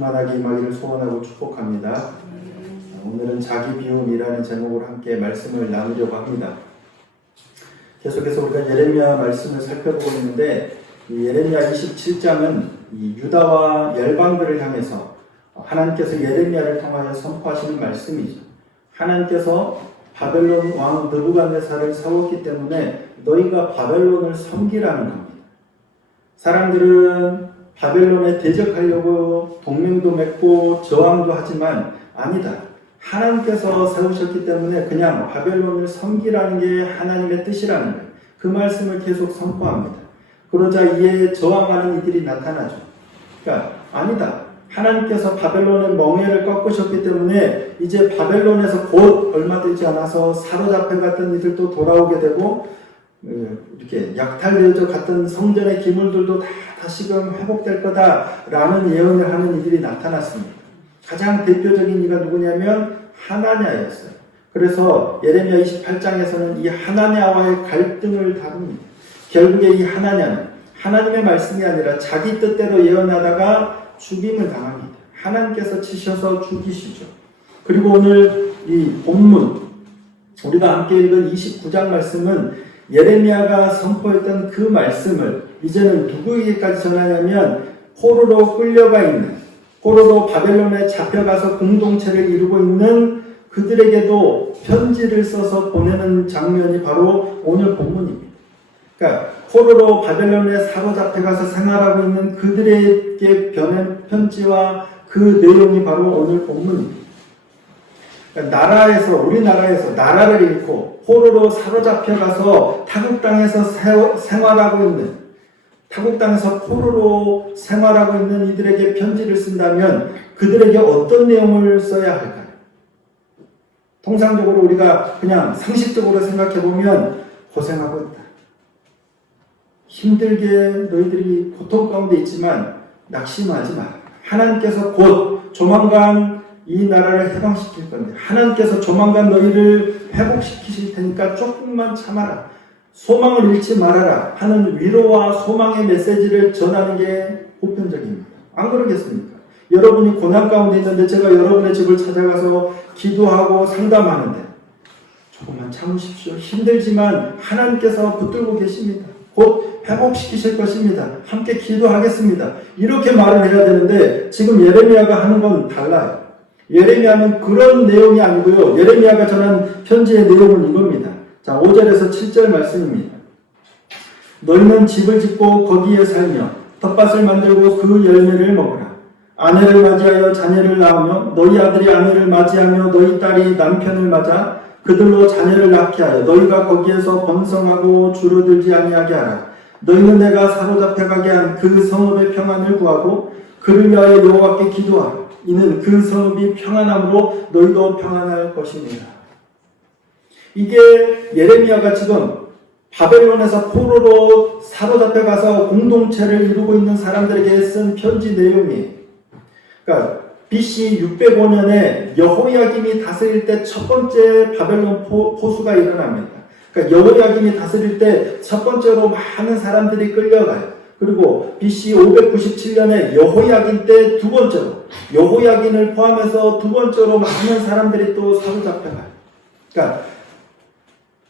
충만하게 임하기를 소원하고 축복합니다. 오늘은 자기 비움이라는 제목으로 함께 말씀을 나누려고 합니다. 계속해서 우리가 예레미야 말씀을 살펴보고 있는데 이 예레미야 27장은 이 유다와 열방들을 향해서 하나님께서 예레미야를 통하여 선포하시는 말씀이죠. 하나님께서 바벨론 왕 느부갓네살을 세웠기 때문에 너희가 바벨론을 섬기라는 겁니다. 사람들은 바벨론에 대적하려고 동맹도 맺고 저항도 하지만 아니다. 하나님께서 세우셨기 때문에 그냥 바벨론을 섬기라는 게 하나님의 뜻이라는 거예요. 그 말씀을 계속 선포합니다. 그러자 이에 저항하는 이들이 나타나죠. 그러니까 아니다. 하나님께서 바벨론의 멍에를 꺾으셨기 때문에 이제 바벨론에서 곧 얼마 되지 않아서 사로잡혀갔던 이들도 돌아오게 되고 이렇게 약탈되어져 갔던 성전의 기물들도 다 다시금 회복될 거다라는 예언을 하는 이들이 나타났습니다. 가장 대표적인 이가 누구냐면 하나냐였어요. 그래서 예레미야 28장에서는 이 하나냐와의 갈등을 다룹니다. 결국에 이 하나냐는 하나님의 말씀이 아니라 자기 뜻대로 예언하다가 죽임을 당합니다. 하나님께서 치셔서 죽이시죠. 그리고 오늘 이 본문 우리가 함께 읽은 29장 말씀은 예레미야가 선포했던 그 말씀을 이제는 누구에게까지 전하냐면 포로로 끌려가 있는, 포로로 바벨론에 잡혀가서 공동체를 이루고 있는 그들에게도 편지를 써서 보내는 장면이 바로 오늘 본문입니다. 그러니까 포로로 바벨론에 사로잡혀가서 생활하고 있는 그들에게 보낸 편지와 그 내용이 바로 오늘 본문입니다. 그러니까 우리나라에서 나라를 잃고 포로로 사로잡혀가서 타국 땅에서 생활하고 있는, 타국 땅에서 포로로 생활하고 있는 이들에게 편지를 쓴다면 그들에게 어떤 내용을 써야 할까요? 통상적으로 우리가 그냥 상식적으로 생각해보면 고생하고 있다. 힘들게 너희들이 고통 가운데 있지만 낙심하지 마. 하나님께서 곧 조만간 이 나라를 해방시킬 건데 하나님께서 조만간 너희를 회복시키실 테니까 조금만 참아라. 소망을 잃지 말아라 하는 위로와 소망의 메시지를 전하는 게 보편적입니다. 안 그러겠습니까? 여러분이 고난 가운데 있는데 제가 여러분의 집을 찾아가서 기도하고 상담하는데 조금만 참으십시오. 힘들지만 하나님께서 붙들고 계십니다. 곧 회복시키실 것입니다. 함께 기도하겠습니다. 이렇게 말을 해야 되는데 지금 예레미야가 하는 건 달라요. 예레미야는 그런 내용이 아니고요. 예레미야가 전한 편지의 내용은 이겁니다. 자, 5절에서 7절 말씀입니다. 너희는 집을 짓고 거기에 살며 텃밭을 만들고 그 열매를 먹으라. 아내를 맞이하여 자녀를 낳으며 너희 아들이 아내를 맞이하며 너희 딸이 남편을 맞아 그들로 자녀를 낳게 하여 너희가 거기에서 번성하고 줄어들지 아니하게 하라. 너희는 내가 사로잡혀가게 한 그 성읍의 평안을 구하고 그를 위하여 여호와께 기도하라. 이는 그 성읍이 평안함으로 너희도 평안할 것입니다. 이게 예레미야가 지금 바벨론에서 포로로 사로잡혀가서 공동체를 이루고 있는 사람들에게 쓴 편지 내용이에요. 그러니까 BC 605년에 여호야김이 다스릴 때 첫 번째 바벨론 포수가 일어납니다. 그러니까 여호야김이 다스릴 때 첫 번째로 많은 사람들이 끌려가요. 그리고 BC 597년에 여호야긴 때 두 번째로, 여호야긴을 포함해서 두 번째로 많은 사람들이 또 사로잡혀가요. 그러니까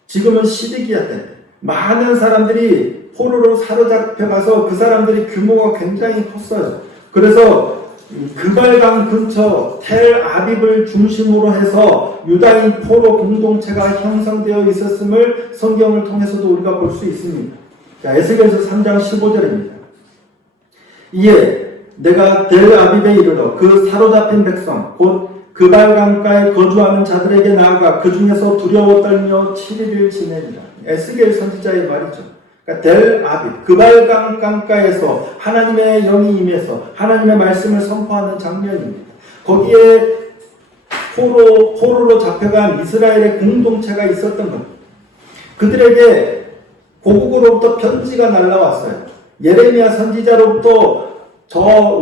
지금은 시드기야 때 많은 사람들이 포로로 사로잡혀가서 그 사람들이 규모가 굉장히 컸어요. 그래서 그발강 근처 텔 아빕을 중심으로 해서 유다인 포로 공동체가 형성되어 있었음을 성경을 통해서도 우리가 볼 수 있습니다. 자, 에스겔서 3장 15절입니다. 이에 내가 델 아빕에 이르러 그 사로잡힌 백성 곧 그발강가에 거주하는 자들에게 나아가 그 중에서 두려워 떨며 7일을 지내리라. 에스겔 선지자의 말이죠. 그러니까 델 아빕, 그발강 강가에서 하나님의 영이 임해서 하나님의 말씀을 선포하는 장면입니다. 거기에 포로로 잡혀간 이스라엘의 공동체가 있었던 겁니다. 그들에게 고국으로부터 편지가 날라왔어요. 예레미야 선지자로부터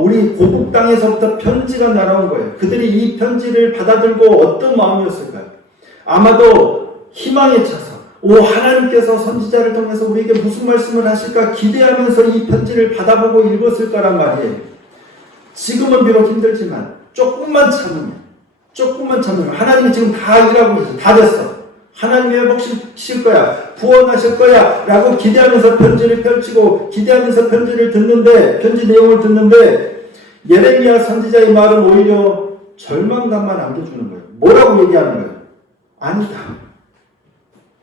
우리 고국 땅에서부터 편지가 날아온 거예요. 그들이 이 편지를 받아들고 어떤 마음이었을까요? 아마도 희망에 차서 하나님께서 선지자를 통해서 우리에게 무슨 말씀을 하실까 기대하면서 이 편지를 받아보고 읽었을 거란 말이에요. 지금은 비록 힘들지만 조금만 참으면 하나님이 지금 다 일하고 있어. 다 됐어. 하나님이 회복시킬 거야. 구원하실 거야. 라고 기대하면서 편지를 펼치고 기대하면서 편지 내용을 듣는데 예레미야 선지자의 말은 오히려 절망감만 안겨주는 거예요. 뭐라고 얘기하는 거예요? 아니다.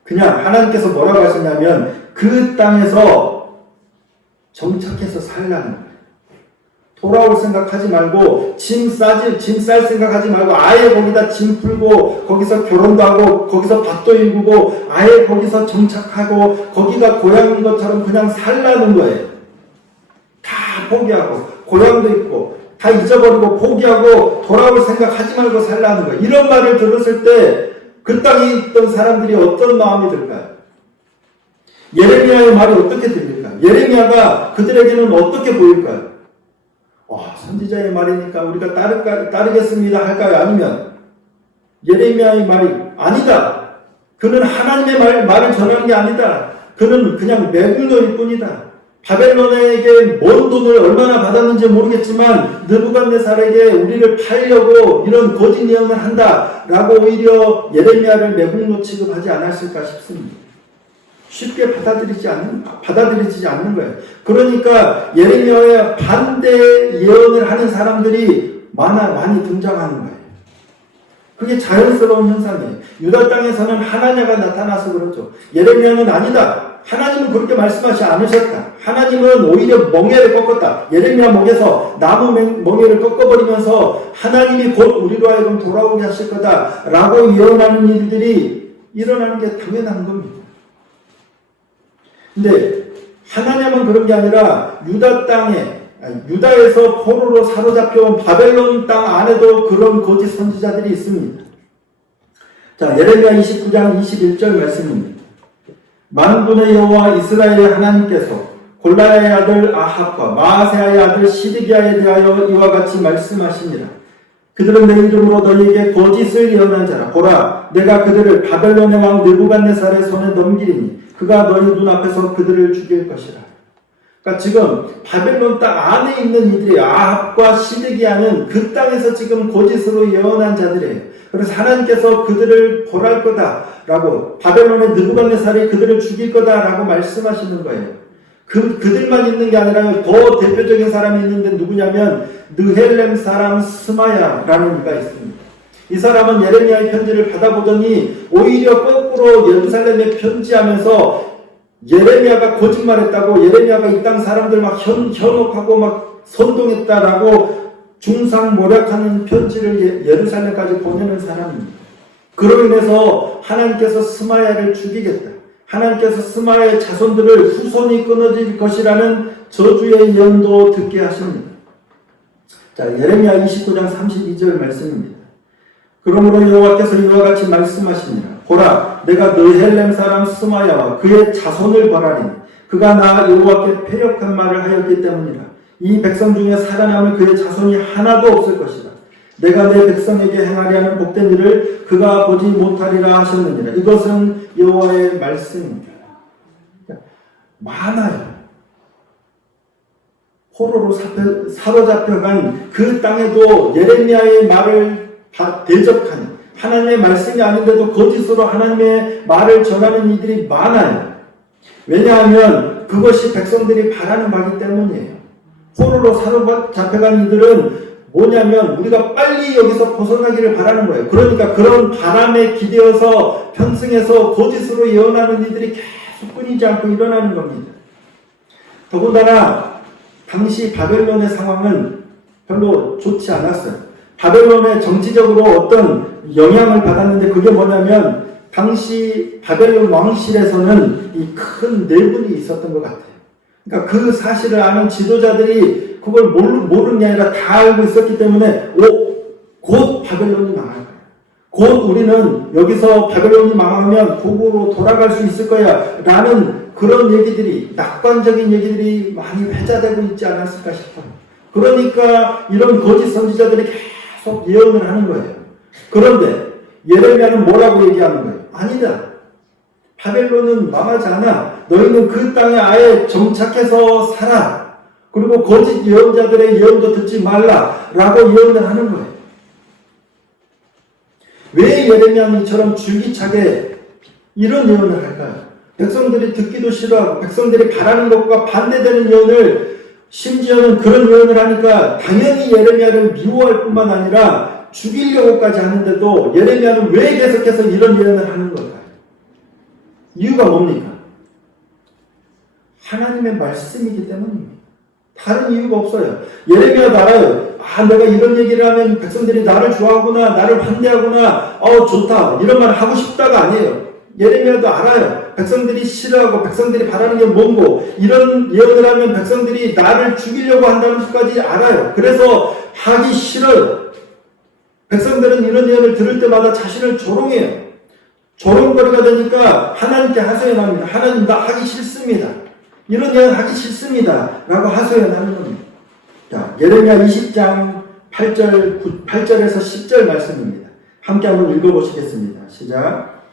그냥 하나님께서 뭐라고 하시냐면 그 땅에서 정착해서 살라는 거예요. 돌아올 생각하지 말고 짐 쌀 생각하지 말고 아예 거기다 짐 풀고 거기서 결혼도 하고 거기서 밭도 일구고 아예 거기서 정착하고 거기가 고향인 것처럼 그냥 살라는 거예요. 다 포기하고 고향도 있고 다 잊어버리고 포기하고 돌아올 생각하지 말고 살라는 거예요. 이런 말을 들었을 때 그 땅에 있던 사람들이 어떤 마음이 들까요? 예레미야의 말이 어떻게 들릴까요? 예레미야가 그들에게는 어떻게 보일까요? 선지자의 말이니까 우리가 따르겠습니다 할까요? 아니면 예레미야의 말이 아니다. 그는 하나님의 말을 전하는 게 아니다. 그는 그냥 매국노일 뿐이다. 바벨론에게 뭔 돈을 얼마나 받았는지 모르겠지만 느부갓네살에게 우리를 팔려고 이런 거짓 예언을 한다라고 오히려 예레미야를 매국노 취급하지 않았을까 싶습니다. 쉽게 받아들이지 않는 거예요. 그러니까 예레미야의 반대 예언을 하는 사람들이 많이 등장하는 거예요. 그게 자연스러운 현상이에요. 유다 땅에서는 하나냐가 나타나서 그렇죠. 예레미야는 아니다. 하나님은 그렇게 말씀하지 않으셨다. 하나님은 오히려 멍에를 꺾었다. 예레미야 목에서 나무 멍에를 꺾어버리면서 하나님이 곧 우리로 하여금 돌아오게 하실 거다라고 예언하는 일들이 일어나는 게 당연한 겁니다. 근데 하나님은 그런 게 아니라 유다에서 포로로 사로잡혀온 바벨론 땅 안에도 그런 거짓 선지자들이 있습니다. 자, 예레미야 29장 21절 말씀입니다. 만군의 여호와 이스라엘의 하나님께서 골라야의 아들 아합과 마아세야의 아들 시드기야에 대하여 이와 같이 말씀하시니라. 그들은 내 이름으로 너희에게 거짓을 예언한 자라. 보라, 내가 그들을 바벨론의 왕 느부갓네살의 손에 넘기리니 그가 너희 눈앞에서 그들을 죽일 것이라. 그러니까 지금 바벨론 땅 안에 있는 이들이 아합과 시드기야는 그 땅에서 지금 거짓으로 예언한 자들이에요. 그래서 하나님께서 그들을 벌할 거다라고 바벨론의 느부갓네살이 그들을 죽일 거다라고 말씀하시는 거예요. 그들만 있는 게 아니라 더 대표적인 사람이 있는데 누구냐면 느헬렘 사람 스마야라는 이가 있습니다. 이 사람은 예레미야의 편지를 받아보더니 오히려 거꾸로 예루살렘에 편지하면서 예레미야가 거짓말했다고 예레미야가 이 땅 사람들 막 현혹하고 막 선동했다라고 중상모략하는 편지를 예루살렘까지 보내는 사람입니다. 그로 인해서 하나님께서 스마야를 죽이겠다. 하나님께서 스마야의 자손들을 후손이 끊어질 것이라는 저주의 예언도 듣게 하십니다. 자, 예레미야 29장 32절 말씀입니다. 그러므로 여호와께서 이와 같이 말씀하시니라. 보라, 내가 느헬렘 사람 스마야와 그의 자손을 벌하리니 그가 나 여호와께 패역한 말을 하였기 때문이라. 이 백성 중에 살아남을 그의 자손이 하나도 없을 것이다. 내가 내 백성에게 행하려 하는 복된 일을 그가 보지 못하리라 하셨느니라. 이것은 여호와의 말씀입니다. 많아요. 포로로 사로잡혀간 그 땅에도 예레미야의 말을 대적하는 하나님의 말씀이 아닌데도 거짓으로 하나님의 말을 전하는 이들이 많아요. 왜냐하면 그것이 백성들이 바라는 바이기 때문이에요. 포로로 사로잡혀간 이들은 뭐냐면 우리가 빨리 여기서 벗어나기를 바라는 거예요. 그러니까 그런 바람에 기대어서 편승해서 거짓으로 예언하는 이들이 계속 끊이지 않고 일어나는 겁니다. 더군다나 당시 바벨론의 상황은 별로 좋지 않았어요. 바벨론의 정치적으로 어떤 영향을 받았는데 그게 뭐냐면 당시 바벨론 왕실에서는 이 큰 내분이 있었던 것 같아요. 그러니까 그 사실을 아는 지도자들이 그걸 모르는 게 아니라 다 알고 있었기 때문에 곧 바벨론이 망할 거야. 곧 우리는 여기서 바벨론이 망하면 북으로 돌아갈 수 있을 거야 라는 그런 얘기들이 낙관적인 얘기들이 많이 회자되고 있지 않았을까 싶어요. 그러니까 이런 거짓 선지자들이 계속 예언을 하는 거예요. 그런데 예레미야는 뭐라고 얘기하는 거예요? 아니다. 바벨론은 망하지 않아. 너희는 그 땅에 아예 정착해서 살아. 그리고 거짓 예언자들의 예언도 듣지 말라라고 예언을 하는 거예요. 왜 예레미야는 이처럼 줄기차게 이런 예언을 할까요? 백성들이 듣기도 싫어하고 백성들이 바라는 것과 반대되는 예언을, 심지어는 그런 예언을 하니까 당연히 예레미야를 미워할 뿐만 아니라 죽이려고까지 하는데도 예레미야는 왜 계속해서 이런 예언을 하는 걸까요? 이유가 뭡니까? 하나님의 말씀이기 때문입니다. 다른 이유가 없어요. 예레미야도 알아요. 내가 이런 얘기를 하면 백성들이 나를 좋아하구나, 나를 환대하구나, 좋다, 이런 말을 하고 싶다가 아니에요. 예레미야도 알아요. 백성들이 싫어하고 백성들이 바라는 게 뭔고, 이런 예언을 하면 백성들이 나를 죽이려고 한다는 것까지 알아요. 그래서 하기 싫어요. 백성들은 이런 예언을 들을 때마다 자신을 조롱해요. 조롱거리가 되니까 하나님께 하소연합니다. 하나님, 나 하기 싫습니다. 이런 예언 하기 싫습니다. 라고 하소연하는 겁니다. 자, 예레미야 20장 8절에서 10절 말씀입니다. 함께 한번 읽어보시겠습니다. 시작.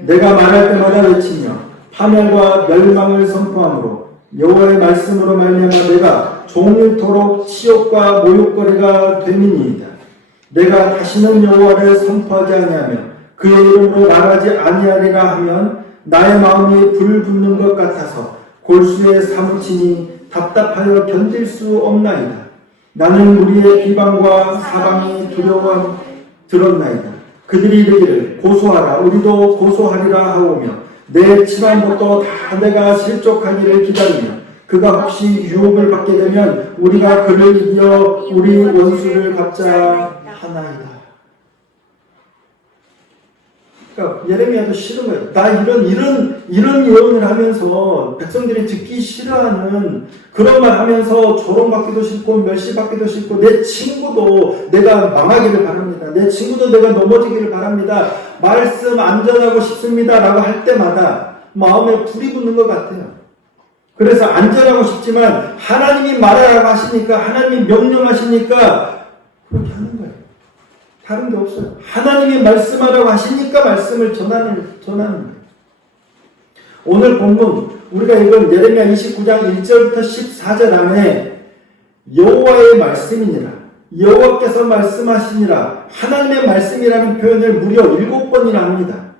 내가 말할 때마다 외치며 파멸과 멸망을 선포함으로 여호와의 말씀으로 말미암아 내가 종일토록 치욕과 모욕거리가 됨이니이다. 내가 다시는 여호와를 선포하지 아니하며 그의 이름으로 말하지 아니하리라 하면 나의 마음이 불붙는 것 같아서 골수에 사무치니 답답하여 견딜 수 없나이다. 나는 우리의 비방과 사방이 두려워 들었나이다. 그들이 이르기를 고소하라, 우리도 고소하리라 하오며 내 칠한 것도 다 내가 실족하기를 기다리며 그가 혹시 유혹을 받게 되면 우리가 그를 이겨 우리 원수를 갚자 하나이다. 그러니까 예레미야도 싫은 거예요. 나 이런 예언을 하면서 백성들이 듣기 싫어하는 그런 말 하면서 조롱받기도 싫고 멸시받기도 싫고 내 친구도 내가 망하기를 바랍니다. 내 친구도 내가 넘어지기를 바랍니다. 말씀 안 전하고 싶습니다. 라고 할 때마다 마음에 불이 붙는 것 같아요. 그래서 안 전하고 싶지만 하나님이 말하라고 하시니까, 하나님이 명령하시니까 그렇게 하는 거예요. 다른 게 없어요. 하나님이 말씀하라고 하시니까 말씀을 전하는 거예요. 오늘 본문 우리가 읽은 예레미야 29장 1절부터 14절 안에 여호와의 말씀이니라, 여호와께서 말씀하시니라, 하나님의 말씀이라는 표현을 무려 7번이나 합니다.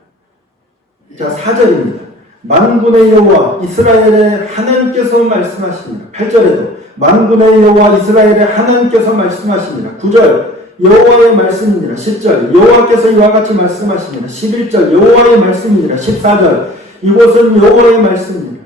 자, 4절입니다. 만군의 여호와 이스라엘의 하나님께서 말씀하시니라. 8절에도 만군의 여호와 이스라엘의 하나님께서 말씀하시니라. 9절 여호와의 말씀이니라. 10절 여호와께서 이와 같이 말씀하시니라. 11절 여호와의 말씀이니라. 14절 이곳은 여호와의 말씀이니라.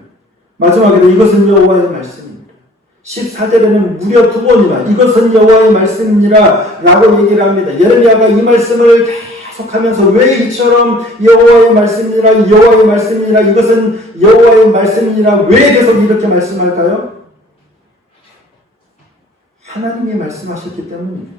마지막에도 이것은 여호와의 말씀이니라. 14절에는 무려 2번이나 이것은 여호와의 말씀이니라 라고 얘기를 합니다. 예레미야가 이 말씀을 계속하면서 왜 이처럼 여호와의 말씀이니라, 여호와의 말씀이니라, 이것은 여호와의 말씀이니라 왜 계속 이렇게 말씀할까요? 하나님이 말씀하셨기 때문입니다.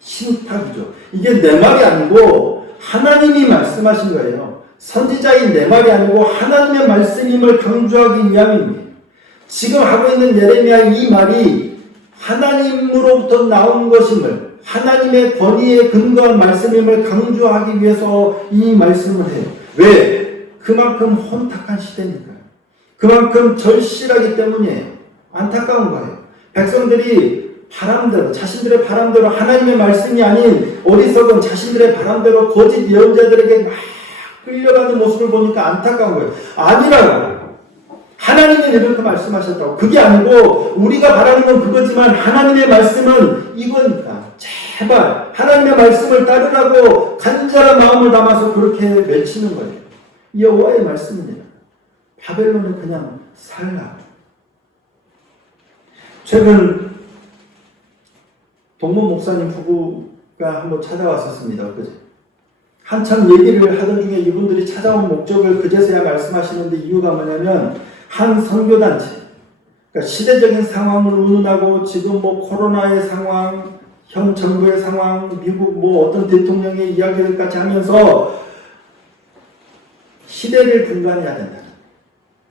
신탁이죠. 이게 내 말이 아니고 하나님이 말씀하신 거예요. 선지자인 내 말이 아니고 하나님의 말씀임을 강조하기 위함입니다. 지금 하고 있는 예레미야 이 말이 하나님으로부터 나온 것임을, 하나님의 권위에 근거한 말씀임을 강조하기 위해서 이 말씀을 해요. 왜? 그만큼 혼탁한 시대니까요. 그만큼 절실하기 때문이에요. 안타까운 거예요. 백성들이 바람대로, 자신들의 바람대로, 하나님의 말씀이 아닌 어리석은 자신들의 바람대로 거짓 예언자들에게 막 끌려가는 모습을 보니까 안타까운 거예요. 아니라고. 하나님은 이렇게 말씀하셨다고. 그게 아니고 우리가 바라는 건 그거지만 하나님의 말씀은 이거니까 제발 하나님의 말씀을 따르라고 간절한 마음을 담아서 그렇게 외치는 거예요. 여호와의 말씀입니다. 바벨론은 그냥 살라. 최근 동문 목사님 부부가 한번 찾아왔었습니다. 그제 한참 얘기를 하던 중에 이분들이 찾아온 목적을 그제서야 말씀하시는데 이유가 뭐냐면 한 선교단체, 그러니까 시대적인 상황을 운운하고 지금 뭐 코로나의 상황, 현 정부의 상황, 미국 뭐 어떤 대통령의 이야기들까지 하면서 시대를 분간해야 된다.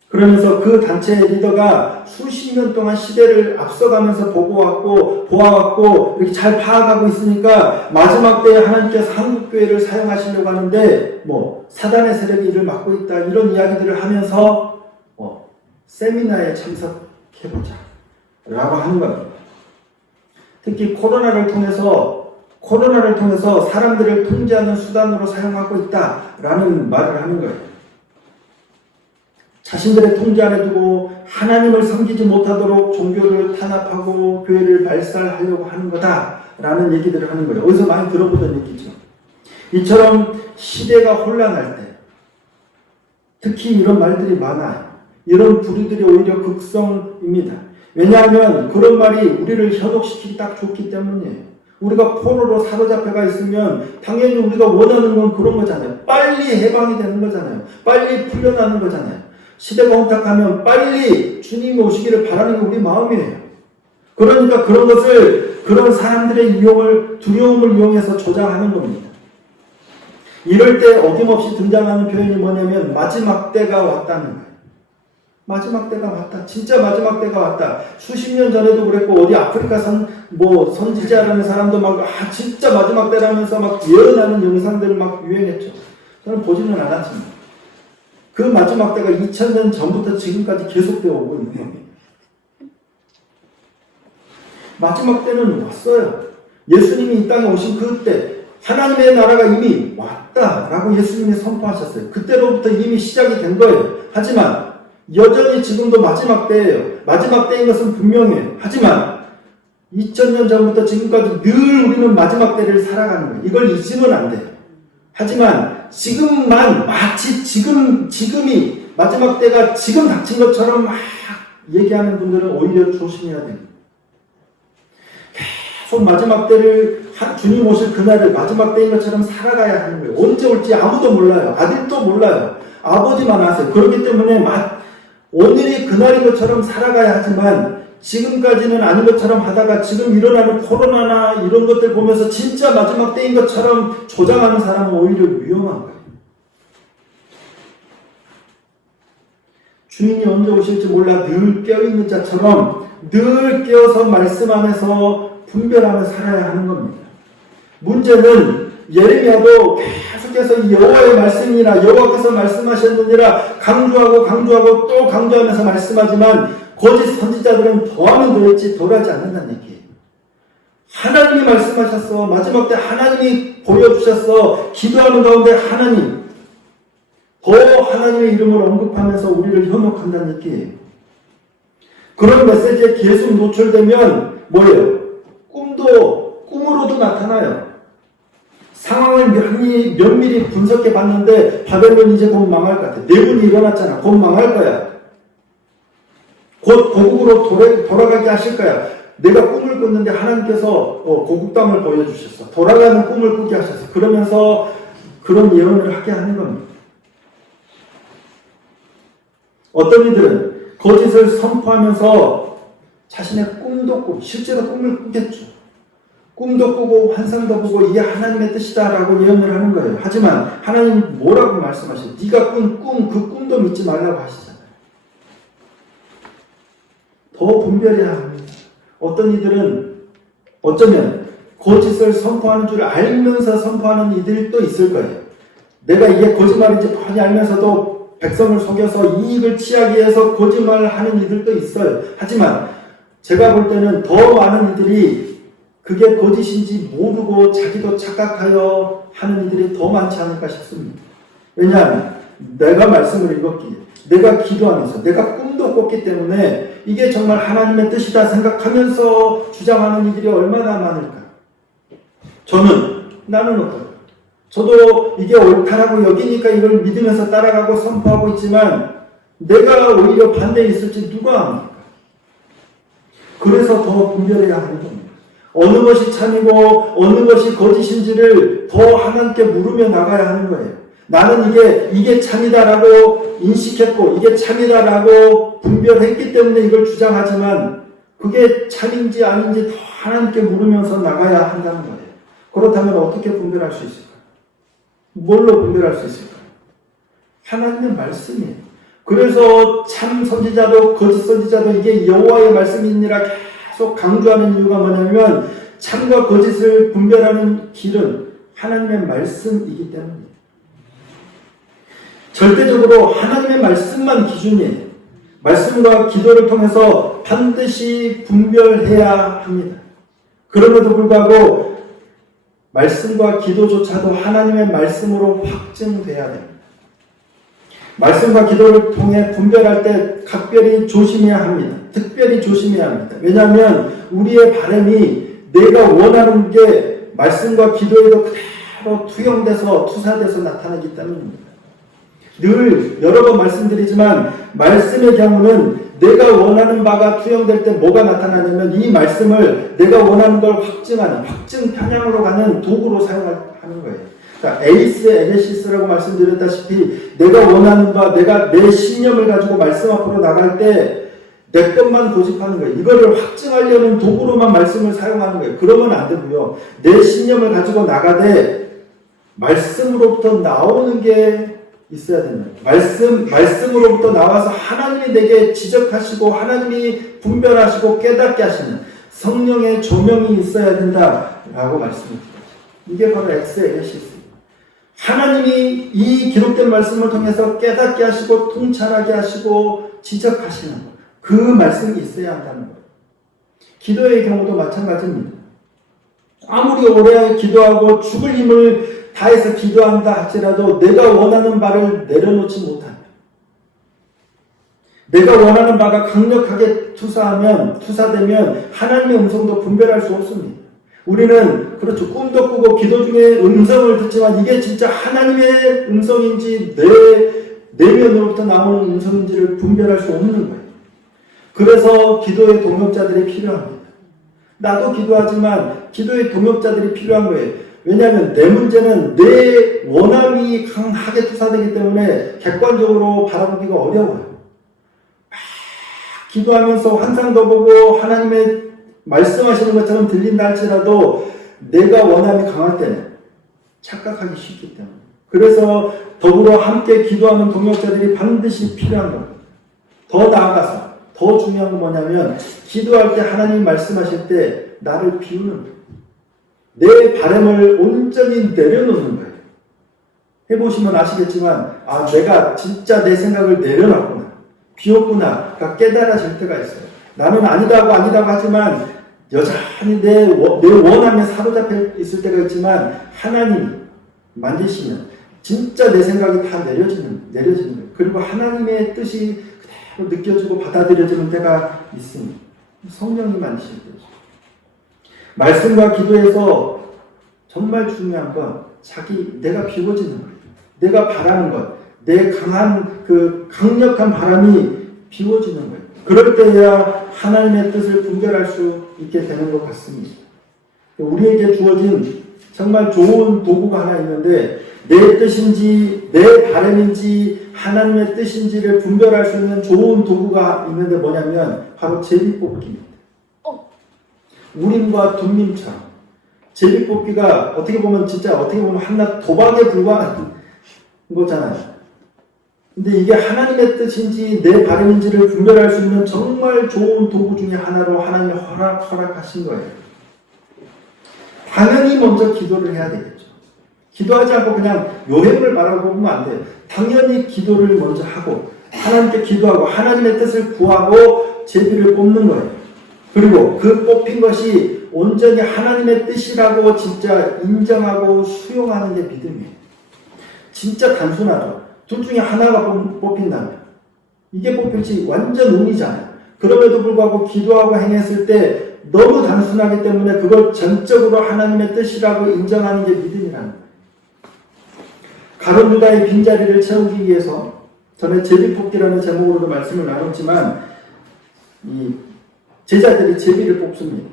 그러면서 그 단체의 리더가 수십 년 동안 시대를 앞서가면서 보아왔고 이렇게 잘 파악하고 있으니까 마지막 때에 하나님께서 한국교회를 사용하시려고 하는데 뭐 사단의 세력이 이를 막고 있다 이런 이야기들을 하면서 세미나에 참석하게 해보자 라고 하는 겁니다. 특히 코로나를 통해서 사람들을 통제하는 수단으로 사용하고 있다라는 말을 하는 거예요. 자신들의 통제 아래 두고 하나님을 섬기지 못하도록 종교를 탄압하고 교회를 발살하려고 하는 거다라는 얘기들을 하는 거예요. 어디서 많이 들어보던 얘기죠. 이처럼 시대가 혼란할 때 특히 이런 말들이 많아요. 이런 부류들이 오히려 극성입니다. 왜냐하면 그런 말이 우리를 현혹시키기 딱 좋기 때문이에요. 우리가 포로로 사로잡혀가 있으면 당연히 우리가 원하는 건 그런 거잖아요. 빨리 해방이 되는 거잖아요. 빨리 풀려나는 거잖아요. 시대가 혼탁하면 빨리 주님이 오시기를 바라는 게 우리 마음이에요. 그러니까 그런 것을 그런 사람들의 두려움을 이용해서 조장하는 겁니다. 이럴 때 어김없이 등장하는 표현이 뭐냐면 마지막 때가 왔다는 거예요. 마지막 때가 왔다. 진짜 마지막 때가 왔다. 수십 년 전에도 그랬고 어디 아프리카 선지자라는 사람도 막 진짜 마지막 때라면서 막 예언하는 영상들 막 유행했죠. 저는 보지는 않았지만 그 마지막 때가 2000년 전부터 지금까지 계속되어 오고 있네요. 마지막 때는 왔어요. 예수님이 이 땅에 오신 그때 하나님의 나라가 이미 왔다라고 예수님이 선포하셨어요. 그때로부터 이미 시작이 된 거예요. 하지만 여전히 지금도 마지막 때예요. 마지막 때인 것은 분명해요. 하지만 2000년 전부터 지금까지 늘 우리는 마지막 때를 살아가는 거예요. 이걸 잊으면 안 돼요. 하지만 지금만 마치 지금이 마지막 때가 지금 닥친 것처럼 막 얘기하는 분들은 오히려 조심해야 됩니다. 계속 마지막 때를 주님 오실 그날을 마지막 때인 것처럼 살아가야 하는 거예요. 언제 올지 아무도 몰라요. 아들도 몰라요. 아버지만 아세요. 그렇기 때문에 오늘이 그날인 것처럼 살아가야 하지만 지금까지는 아닌 것처럼 하다가 지금 일어나는 코로나나 이런 것들 보면서 진짜 마지막 때인 것처럼 조장하는 사람은 오히려 위험한 거예요. 주인이 언제 오실지 몰라 늘 깨어있는 자처럼 늘 깨어서 말씀 안에서 분별하며 살아야 하는 겁니다. 문제는 예레미야도 계속해서 여호와의 말씀이나 여호와께서 말씀하셨느니라 강조하고 또 강조하면서 말씀하지만 거짓 선지자들은 더하면 더했지 덜하지 않는다는 얘기예요. 하나님이 말씀하셨어. 마지막 때 하나님이 보여주셨어. 기도하는 가운데 하나님의 이름을 언급하면서 우리를 현혹한다는 얘기예요. 그런 메시지에 계속 노출되면 뭐예요? 꿈으로도 나타나요. 상황을 면밀히 분석해 봤는데 바벨론이 이제 곧 망할 것 같아. 내분이 일어났잖아. 곧 망할 거야. 곧 고국으로 돌아가게 하실 거야. 내가 꿈을 꿨는데 하나님께서 고국 땅을 보여주셨어. 돌아가는 꿈을 꾸게 하셨어. 그러면서 그런 예언을 하게 하는 겁니다. 어떤 이들은 거짓을 선포하면서 자신의 실제로 꿈을 꾸겠죠. 꿈도 꾸고 환상도 보고 이게 하나님의 뜻이다라고 예언을 하는 거예요. 하지만 하나님 뭐라고 말씀하셔요? 네가 꾼 그 꿈도 믿지 말라고 하시잖아요. 더 분별해야 합니다. 어떤 이들은 어쩌면 거짓을 선포하는 줄 알면서 선포하는 이들도 있을 거예요. 내가 이게 거짓말인지 뻔히 알면서도 백성을 속여서 이익을 취하기 위해서 거짓말을 하는 이들도 있어요. 하지만 제가 볼 때는 더 많은 이들이 그게 거짓인지 모르고 자기도 착각하여 하는 이들이 더 많지 않을까 싶습니다. 왜냐하면 내가 말씀을 읽었기에 내가 기도하면서 내가 꿈도 꿨기 때문에 이게 정말 하나님의 뜻이다 생각하면서 주장하는 이들이 얼마나 많을까. 나는 어떨까. 저도 이게 옳다라고 여기니까 이걸 믿으면서 따라가고 선포하고 있지만 내가 오히려 반대에 있을지 누가 압니까? 그래서 더 분별해야 하는 겁니다. 어느 것이 참이고 어느 것이 거짓인지를 더 하나님께 물으며 나가야 하는 거예요. 나는 이게 참이다라고 인식했고 이게 참이다라고 분별했기 때문에 이걸 주장하지만 그게 참인지 아닌지 더 하나님께 물으면서 나가야 한다는 거예요. 그렇다면 어떻게 분별할 수 있을까요? 뭘로 분별할 수 있을까요? 하나님의 말씀이에요. 그래서 참 선지자도 거짓 선지자도 이게 여호와의 말씀이니라 계속 강조하는 이유가 뭐냐면 참과 거짓을 분별하는 길은 하나님의 말씀이기 때문이에요. 절대적으로 하나님의 말씀만 기준이에요. 말씀과 기도를 통해서 반드시 분별해야 합니다. 그럼에도 불구하고 말씀과 기도조차도 하나님의 말씀으로 확증돼야 됩니다. 말씀과 기도를 통해 분별할 때 각별히 조심해야 합니다. 특별히 조심해야 합니다. 왜냐하면 우리의 바람이 내가 원하는 게 말씀과 기도에도 그대로 투영돼서 투사돼서 나타나기 때문입니다. 늘 여러 번 말씀드리지만 말씀의 경우는 내가 원하는 바가 투영될 때 뭐가 나타나냐면 이 말씀을 내가 원하는 걸 확증하는 확증 편향으로 가는 도구로 사용하는 거예요. 그러니까 에이스 에게시스라고 말씀드렸다시피 내가 원하는 바, 내가 내 신념을 가지고 말씀 앞으로 나갈 때 내 것만 고집하는 거예요. 이거를 확증하려는 도구로만 말씀을 사용하는 거예요. 그러면 안 되고요. 내 신념을 가지고 나가되 말씀으로부터 나오는 게 있어야 됩니다. 말씀으로부터 나와서 하나님이 내게 지적하시고 하나님이 분별하시고 깨닫게 하시는 성령의 조명이 있어야 된다라고 말씀드립니다. 이게 바로 엑세게시스입니다. 하나님이 이 기록된 말씀을 통해서 깨닫게 하시고 통찰하게 하시고 지적하시는 것. 그 말씀이 있어야 한다는 거예요. 기도의 경우도 마찬가지입니다. 아무리 오래 기도하고 죽을 힘을 다해서 기도한다 할지라도 내가 원하는 바를 내려놓지 못합니다. 내가 원하는 바가 강력하게 투사되면 하나님의 음성도 분별할 수 없습니다. 우리는 그렇죠. 꿈도 꾸고 기도 중에 음성을 듣지만 이게 진짜 하나님의 음성인지 내 내면으로부터 나오는 음성인지를 분별할 수 없는 거예요. 그래서 기도의 동역자들이 필요합니다. 나도 기도하지만 기도의 동역자들이 필요한 거예요. 왜냐하면 내 문제는 내 원함이 강하게 투사되기 때문에 객관적으로 바라보기가 어려워요. 기도하면서 환상도 보고 하나님의 말씀하시는 것처럼 들린다 할지라도 내가 원함이 강할 때는 착각하기 쉽기 때문에 그래서 더불어 함께 기도하는 동역자들이 반드시 필요한 겁니다. 더 나아가서 더 중요한 건 뭐냐면 기도할 때 하나님 말씀하실 때 나를 비우는 거예요. 내 바람을 온전히 내려놓는 거예요. 해보시면 아시겠지만 내가 진짜 내 생각을 내려놨구나. 비웠구나. 그러니까 깨달아질 때가 있어요. 나는 아니다고 하지만 여전히 내 원함에 사로잡혀 있을 때가 있지만 하나님이 만지시면 진짜 내 생각이 다 내려지는 거예요. 그리고 하나님의 뜻이 그대로 느껴지고 받아들여지는 때가 있습니다. 성령이 만지실 때죠. 말씀과 기도에서 정말 중요한 건 내가 비워지는 거예요. 내가 바라는 것, 내 강력한 바람이 비워지는 거예요. 그럴 때야 하나님의 뜻을 분별할 수 있게 되는 것 같습니다. 우리에게 주어진 정말 좋은 도구가 하나 있는데 내 뜻인지 내 바람인지 하나님의 뜻인지를 분별할 수 있는 좋은 도구가 있는데 뭐냐면 바로 제비뽑기입니다. 우림과 둠림처럼 제비뽑기가 어떻게 보면 한낱 도박에 불과한 거잖아요. 근데 이게 하나님의 뜻인지 내 바람인지를 분별할 수 있는 정말 좋은 도구 중에 하나로 하나님이 허락하신 거예요. 당연히 먼저 기도를 해야 되겠죠. 기도하지 않고 그냥 요행을 바라보면 안 돼요. 당연히 기도를 먼저 하고 하나님께 기도하고 하나님의 뜻을 구하고 제비를 뽑는 거예요. 그리고 그 뽑힌 것이 온전히 하나님의 뜻이라고 진짜 인정하고 수용하는 게 믿음이에요. 진짜 단순하죠. 둘 중에 하나가 뽑힌다면 이게 뽑힐지 완전 운이잖아요. 그럼에도 불구하고 기도하고 행했을 때 너무 단순하기 때문에 그걸 전적으로 하나님의 뜻이라고 인정하는 게 믿음이라는 거예요. 가룟 유다의 빈자리를 채우기 위해서 전에 제비뽑기라는 제목으로도 말씀을 나눴지만 이 제자들이 제비를 뽑습니다.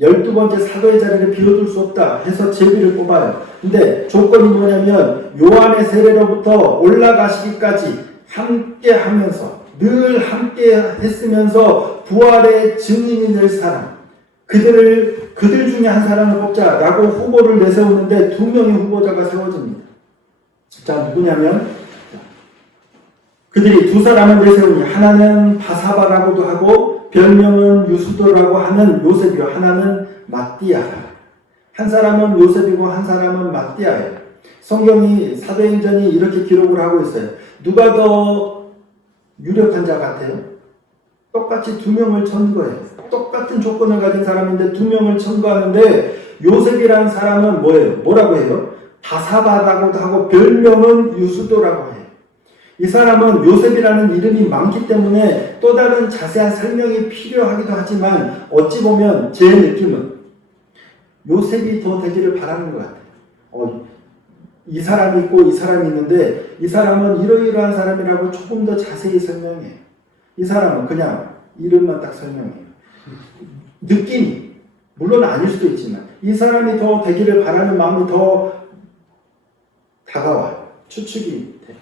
12번째 사도의 자리를 비워둘 수 없다 해서 제비를 뽑아요. 근데 조건이 뭐냐면 요한의 세례로부터 올라가시기까지 함께 하면서 늘 함께 했으면서 부활의 증인이 될 사람 그들 중에 한 사람을 뽑자라고 후보를 내세우는데 2명의 후보자가 세워집니다. 자, 누구냐면 그들이 2사람을 내세우니 하나는 바사바라고도 하고 별명은 유수도라고 하는 요셉이요 하나는 마띠아라. 한 사람은 요셉이고 한 사람은 마띠아예요. 성경이 사도행전이 이렇게 기록을 하고 있어요. 누가 더 유력한 자 같아요? 똑같이 2명을 천거해요. 똑같은 조건을 가진 사람인데 2명을 천거하는데 요셉이라는 사람은 뭐예요? 뭐라고 해요? 바사바라고도 하고 별명은 유수도라고 해요. 이 사람은 요셉이라는 이름이 많기 때문에 또 다른 자세한 설명이 필요하기도 하지만 어찌 보면 제 느낌은 요셉이 더 되기를 바라는 것 같아요. 이 사람이 있고 이 사람이 있는데 이 사람은 이러이러한 사람이라고 조금 더 자세히 설명해요. 이 사람은 그냥 이름만 딱 설명해요. 느낌이 물론 아닐 수도 있지만 이 사람이 더 되기를 바라는 마음이 더 다가와요. 추측이 돼요.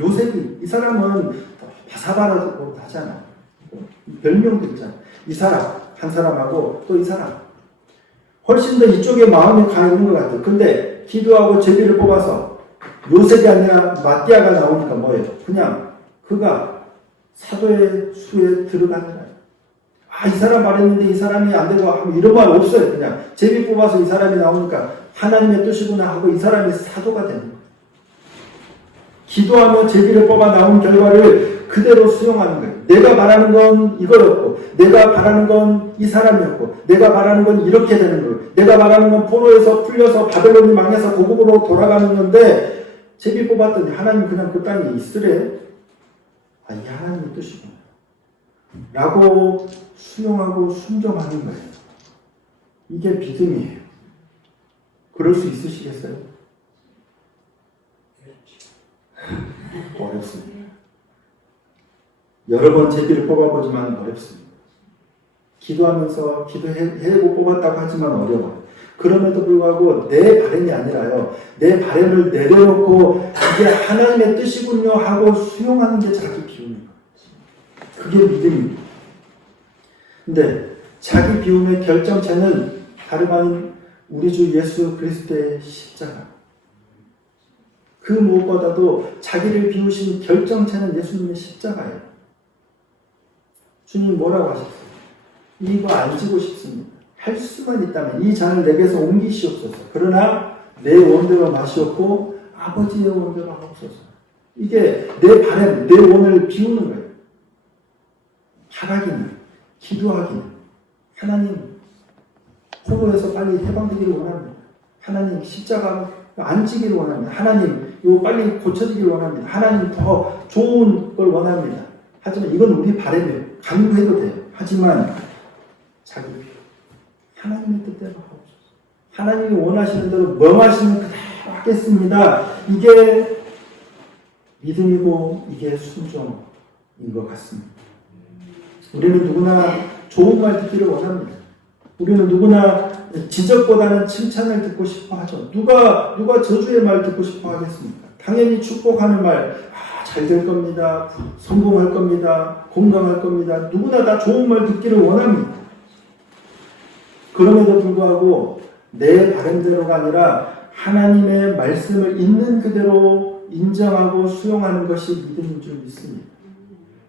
요셉이 이 사람은 바사바라고 하잖아. 별명도 있잖아. 이 사람 한 사람하고 또 이 사람 훨씬 더 이쪽에 마음이 가 있는 것 같아요. 근데 기도하고 제비를 뽑아서 요셉이 아니라 마띠아가 나오니까 뭐예요? 그냥 그가 사도의 수에 들어가는 거예요. 이 사람 말했는데 이 사람이 안 되고 하고 이런 말 없어요. 그냥 제비 뽑아서 이 사람이 나오니까 하나님의 뜻이구나 하고 이 사람이 사도가 되는 거예요. 기도하며 제비를 뽑아 나온 결과를 그대로 수용하는 거예요. 내가 바라는 건 이거였고, 내가 바라는 건 이 사람이었고, 내가 바라는 건 이렇게 되는 거예요. 내가 바라는 건 포로에서 풀려서 바벨론이 망해서 고국으로 돌아가는 건데 제비 뽑았더니 하나님 그냥 그 땅에 있으래. 이게 하나님의 뜻이구나 라고 수용하고 순종하는 거예요. 이게 믿음이에요. 그럴 수 있으시겠어요? 어렵습니다. 여러 번 제비를 뽑아보지만 어렵습니다. 기도하면서 기도해고 뽑았다고 하지만 어려워요. 그럼에도 불구하고 내 바람이 아니라요. 내 바람을 내려놓고 이게 하나님의 뜻이군요 하고 수용하는 게 자기 비움인 거예요. 그게 믿음입니다. 근데 자기 비움의 결정체는 다름 아닌 우리 주 예수 그리스도의 십자가. 그 무엇보다도 자기를 비우신 결정체는 예수님의 십자가예요. 주님 뭐라고 하셨어요? 이거 안 지고 싶습니다. 할 수만 있다면 이 잔을 내게서 옮기시옵소서. 그러나 내 원대로 마시옵고 아버지의 원대로 하옵소서. 이게 내 바람, 내 원을 비우는 거예요. 바라기는, 기도하기는 하나님 포로에서 빨리 해방되기를 원합니다. 하나님 십자가 안 지기를 원합니다. 하나님 이거 빨리 고쳐지기를 원합니다. 하나님 더 좋은 걸 원합니다. 하지만 이건 우리 바람이에요. 강구해도 돼요. 하지만 자기 하나님의 뜻대로 하옵소서. 하나님이 원하시는 대로 명하시는 그대로 하겠습니다. 이게 믿음이고 이게 순종인 것 같습니다. 우리는 누구나 좋은 말 듣기를 원합니다. 우리는 누구나 지적보다는 칭찬을 듣고 싶어 하죠. 누가 저주의 말 듣고 싶어 하겠습니까? 당연히 축복하는 말, 잘 될 겁니다. 성공할 겁니다. 건강할 겁니다. 누구나 다 좋은 말 듣기를 원합니다. 그럼에도 불구하고 내 바람대로가 아니라 하나님의 말씀을 있는 그대로 인정하고 수용하는 것이 믿음인 줄 믿습니다.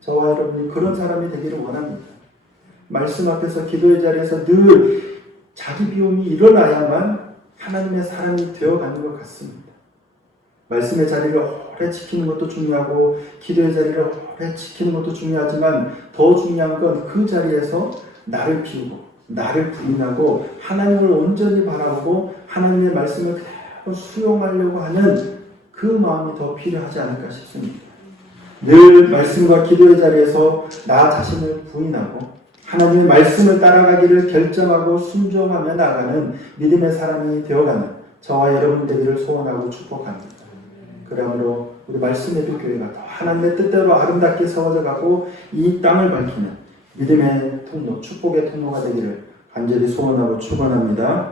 저와 여러분이 그런 사람이 되기를 원합니다. 말씀 앞에서 기도의 자리에서 늘 자기 비움이 일어나야만 하나님의 사람이 되어가는 것 같습니다. 말씀의 자리를 오래 지키는 것도 중요하고 기도의 자리를 오래 지키는 것도 중요하지만 더 중요한 건 그 자리에서 나를 비우고 나를 부인하고 하나님을 온전히 바라보고 하나님의 말씀을 그대로 수용하려고 하는 그 마음이 더 필요하지 않을까 싶습니다. 늘 말씀과 기도의 자리에서 나 자신을 부인하고 하나님의 말씀을 따라가기를 결정하고 순종하며 나가는 믿음의 사람이 되어가는 저와 여러분 되기를 소원하고 축복합니다. 그러므로 우리 말씀의 두 교회가 더 하나님의 뜻대로 아름답게 세워져 가고 이 땅을 밝히는 믿음의 통로, 축복의 통로가 되기를 간절히 소원하고 축원합니다.